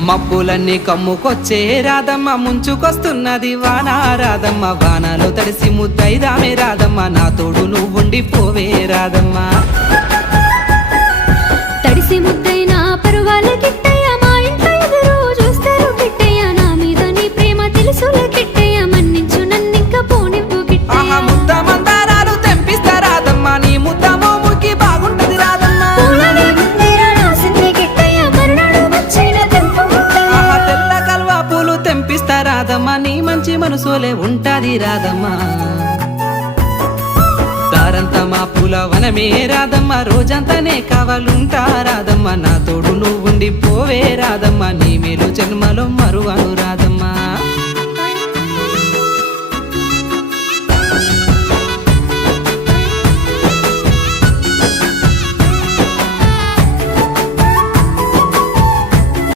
మబ్బులన్నీ కమ్ముకొచ్చే రాధమ్మ ముంచుకొస్తున్నది వాన రాధమ్మ వానలో తడిసి ముద్దైదామే రాధమ్మ నా తోడు నువ్వుండి పోవే రాధమ్మ తడిసి ముద్దైనా పరువాల కిట్టయ్య మా ఇంట్లో ఎదురు చూస్తారు కిట్టయ్య నా మీద నీ ప్రేమ తెలుసులే కిట్టయ్య మన్నించు నన్నింక పోనివ్వు కిట్టయ్య ముద్ద మందారాలు తెంపిస్తా రాధమ్మ నీ ముద్ద మోముకి బాగుంటది రాధమ్మ తెల్ల కల్వా పూలు తెంపిస్తా రాధమ్మ నీ మంచి మనసులే ఉంటాది రాధమ్మ దారంతా మా పూల వనమే రాధమ్మ రోజంతానే కావాలుంటా రాధమ్మ నా తోడు నువ్వుండి పోవే రాధమ్మ నీ మేలు జన్మలో మరువను